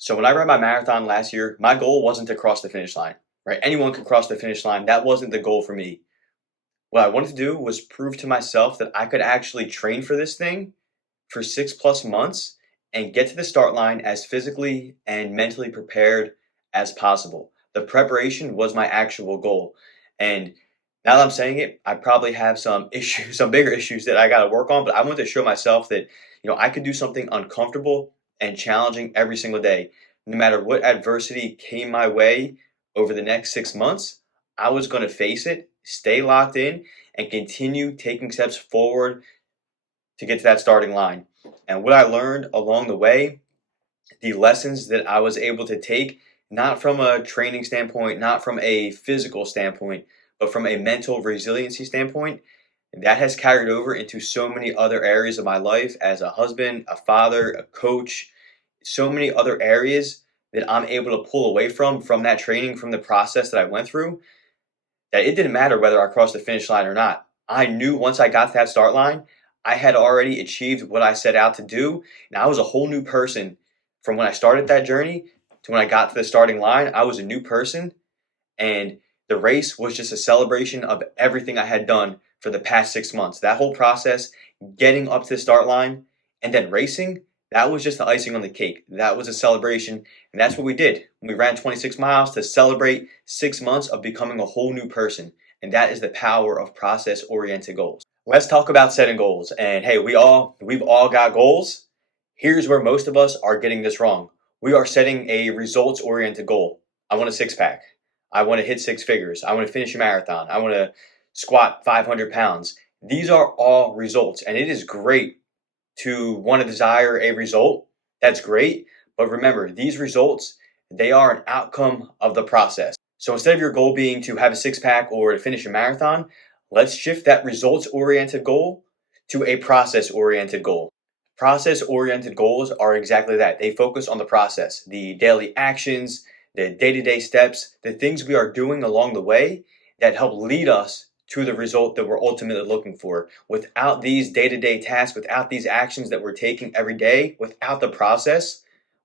So when I ran my marathon last year, my goal wasn't to cross the finish line, right? Anyone can cross the finish line. That wasn't the goal for me. What I wanted to do was prove to myself that I could actually train for this thing for 6+ months and get to the start line as physically and mentally prepared as possible. The preparation was my actual goal. And now that I'm saying it, I probably have some issues, some bigger issues that I got to work on, but I want to show myself that, I could do something uncomfortable and challenging every single day. No matter what adversity came my way over the next 6 months, I was going to face it, stay locked in, and continue taking steps forward to get to that starting line. And what I learned along the way, the lessons that I was able to take, not from a training standpoint, not from a physical standpoint, but from a mental resiliency standpoint, that has carried over into so many other areas of my life as a husband, a father, a coach, so many other areas that I'm able to pull away from that training, from the process that I went through, that it didn't matter whether I crossed the finish line or not. I knew once I got to that start line, I had already achieved what I set out to do. And I was a whole new person from when I started that journey to when I got to the starting line. I was a new person, and the race was just a celebration of everything I had done for the past 6 months. That whole process, getting up to the start line and then racing, that was just the icing on the cake. That was a celebration, and that's what we did. We ran 26 miles to celebrate 6 months of becoming a whole new person, and that is the power of process-oriented goals. Let's talk about setting goals. And hey, we've all got goals. Here's where most of us are getting this wrong. We are setting a results-oriented goal. I want a six pack. I want to hit six figures. I want to finish a marathon. I want to squat 500 pounds. These are all results, and it is great to want to desire a result. That's great. But remember, these results, they are an outcome of the process. So instead of your goal being to have a six pack or to finish a marathon, let's shift that results oriented goal to a process oriented goal. Process oriented goals are exactly that. They focus on the process, the daily actions, the day to day steps, the things we are doing along the way that help lead us to the result that we're ultimately looking for. Without these day to day tasks, without these actions that we're taking every day, without the process,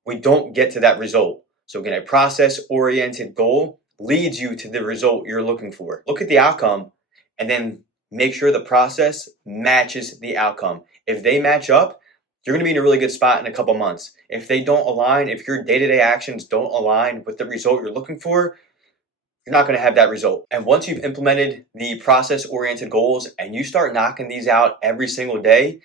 we don't get to that result. So, again, a process oriented goal leads you to the result you're looking for. Look at the outcome and then make sure the process matches the outcome. If they match up, you're going to be in a really good spot in a couple months. If they don't align, if your day-to-day actions don't align with the result you're looking for, you're not going to have that result. And once you've implemented the process-oriented goals and you start knocking these out every single day,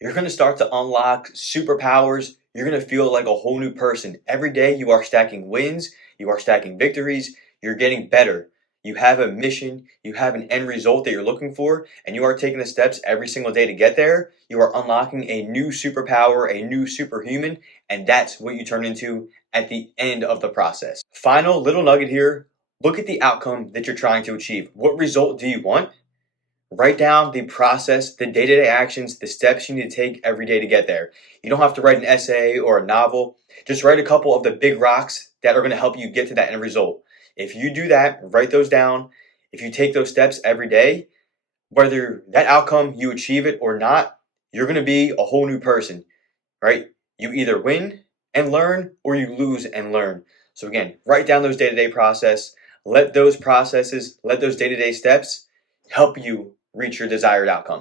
you're going to start to unlock superpowers. You're going to feel like a whole new person. Every day you are stacking wins, you are stacking victories, you're getting better. You have a mission, you have an end result that you're looking for, and you are taking the steps every single day to get there. You are unlocking a new superpower, a new superhuman, and that's what you turn into at the end of the process. Final little nugget here, look at the outcome that you're trying to achieve. What result do you want? Write down the process, the day-to-day actions, the steps you need to take every day to get there. You don't have to write an essay or a novel. Just write a couple of the big rocks that are going to help you get to that end result. If you do that, write those down. If you take those steps every day, whether that outcome you achieve it or not, you're going to be a whole new person, right? You either win and learn or you lose and learn. So again, write down those day-to-day process. Let those processes, let those day-to-day steps help you reach your desired outcome.